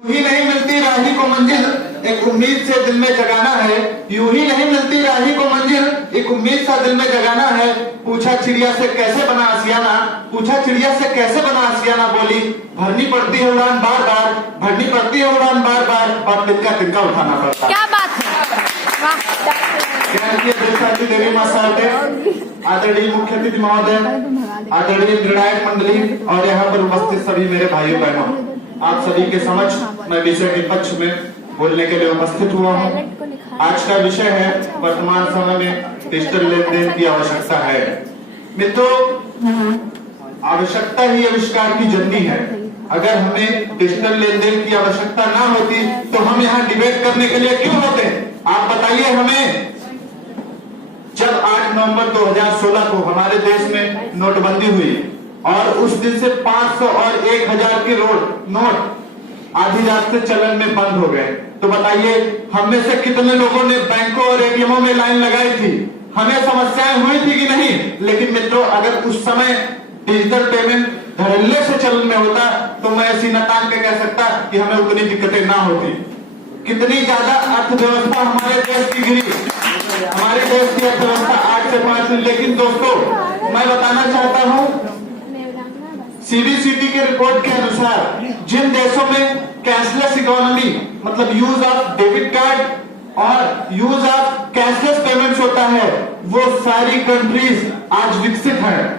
ही नहीं मिलती राही को मंजिल, एक उम्मीद से दिल में जगाना है। यूं ही नहीं मिलती राही को मंजिल, एक उम्मीद सा दिल में जगाना है। पूछा चिड़िया से कैसे बना आशियाना, पूछा चिड़िया से कैसे बना आशियाना, बोली भरनी पड़ती है उड़ान बार बार, भरनी पड़ती है उड़ान बार बार, और तिनका तिनका उठाना पड़ता है। क्या बात है, देवी मां साहब, आदरणीय मुख्य अतिथि महोदय, आदरणीय निर्णायक मंडली और यहाँ पर उपस्थित सभी मेरे भाइयों बहनों, आप सभी के समक्ष मैं विषय के पक्ष में बोलने के लिए उपस्थित हुआ हूँ। आज का विषय है वर्तमान समय में डिजिटल लेन देन की आवश्यकता है। मित्रों, आवश्यकता ही आविष्कार की जननी है। अगर हमें डिजिटल लेन देन की आवश्यकता ना होती तो हम यहाँ डिबेट करने के लिए क्यों होते? आप बताइए हमें। जब 8 नवंबर 2016 को हमारे देश में नोटबंदी हुई और उस दिन से 500 और 1000 के नोट आधी रात से चलन में बंद हो गए, तो बताइए हम में से कितने लोगों ने बैंकों और एटीएमों में लाइन लगाई थी? हमें समस्याएं हुई थी कि नहीं? लेकिन मित्रों, अगर उस समय डिजिटल पेमेंट धड़ल्ले से चलन में होता तो मैं ऐसी न तान के कह सकता कि हमें उतनी दिक्कतें ना होती। कितनी ज्यादा अर्थव्यवस्था हमारे देश की गिरी, हमारे देश की अर्थव्यवस्था 8 से 5। लेकिन दोस्तों, मैं बताना चाहता हूँ, सीबीसीटी के रिपोर्ट के अनुसार जिन देशों में कैशलेस इकोनॉमी मतलब यूज ऑफ डेबिट कार्ड और यूज ऑफ कैशलेस पेमेंट्स होता है, वो सारी कंट्रीज आज विकसित है।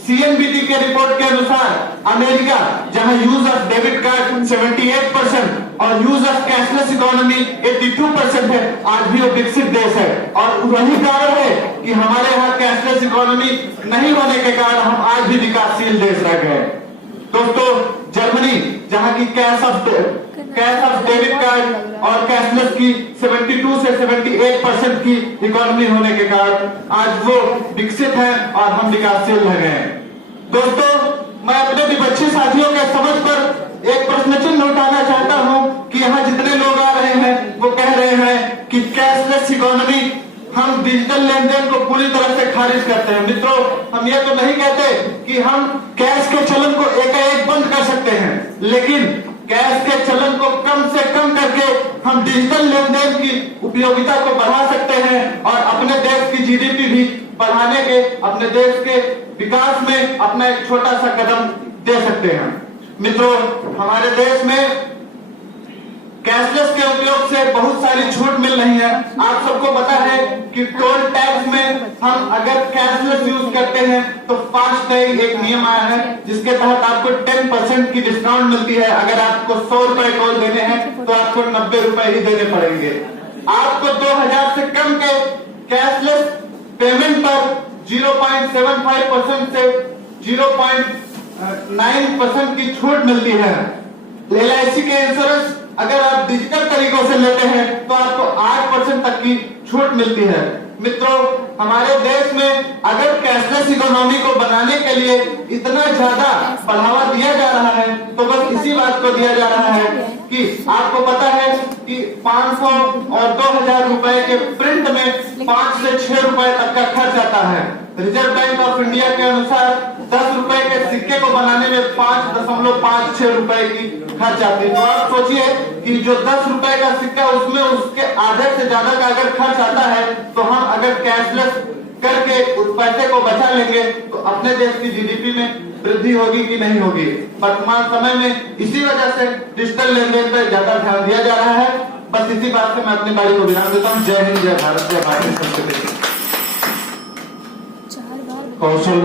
सीएनबीटी के रिपोर्ट के अनुसार अमेरिका, जहां यूज ऑफ डेबिट कार्ड 78% और यूज ऑफ कैशलेस इकोनॉमी 82% है, आज भी वो विकसित देश है। और वही कारण है कि हमारे यहाँ कैशलेस इकोनॉमी नहीं होने के कारण हम आज भी विकासशील देश रह गए। दोस्तों, जर्मनी, जहां की कैश ऑफ डेबिट कार्ड और कैशलेस की 72 से 78% की इकोनॉमी होने के कारण आज वो विकसित है और हम विकासशील रह गए हैं। दोस्तों, मैं अपने विपक्षी साथियों के समझ पर एक प्रश्न चिन्ह उठाना चाहता हूं कि यहाँ जितने लोग आ रहे हैं वो कह रहे हैं कि कैशलेस इकोनॉमी, हम डिजिटल लेन देन को पूरी तरह से खारिज करते हैं। मित्रों, हम ये तो नहीं कहते कि हम कैश के चलन को एकाएक बंद कर सकते हैं, लेकिन कैश के चलन को कम से कम करके हम डिजिटल लेन देन की उपयोगिता को बढ़ा सकते हैं और अपने देश की जीडीपी भी बढ़ाने के, अपने देश के विकास में अपना एक छोटा सा कदम दे सकते हैं। मित्रों, हमारे देश में कैशलेस के उपयोग से बहुत सारी छूट मिल रही है। आप सबको पता है कि टोल टैक्स में हम अगर कैशलेस यूज करते हैं तो फास्ट टैग एक नियम आया है जिसके तहत आपको 10% की डिस्काउंट मिलती है। अगर आपको 100 रुपए टोल देने हैं तो आपको 90 रुपए ही देने पड़ेंगे। आपको 2000 से कम के कैशलेस पेमेंट पर 0.75% से 0.9% की छूट मिलती है। LIC के इंश्योरेंस अगर आप डिजिटल तरीकों से लेते हैं तो आपको 8% तक की छूट मिलती है। मित्रों, हमारे देश में अगर कैशलेस इकोनॉमी को बनाने के लिए इतना ज्यादा बढ़ावा दिया जा रहा है तो बस इसी बात को दिया जा रहा है कि आपको पता है कि 500 और 2000 रुपए के प्रिंट में 5 से 6 रुपए तक का खर्च आता है। रिजर्व बैंक ऑफ इंडिया के अनुसार 10 रुपए के सिक्के को बनाने में 5.56 रुपए की खर्च आती है। तो आप सोचिए कि जो 10 रुपए का सिक्का उसमें उसके आधे से ज्यादा का अगर खर्च आता है, तो हम अगर कैशलेस करके उस पैसे को बचा लेंगे तो अपने देश की जीडीपी में वृद्धि होगी कि नहीं होगी? वर्तमान समय में इसी वजह से डिजिटल लेन देन पर ज्यादा ध्यान दिया जा रहा है। बस इसी बात से मैं अपनी बारी को विराम देता हूँ। जय हिंद, जय भारत, जय भारतीय संस्कृति। कौशल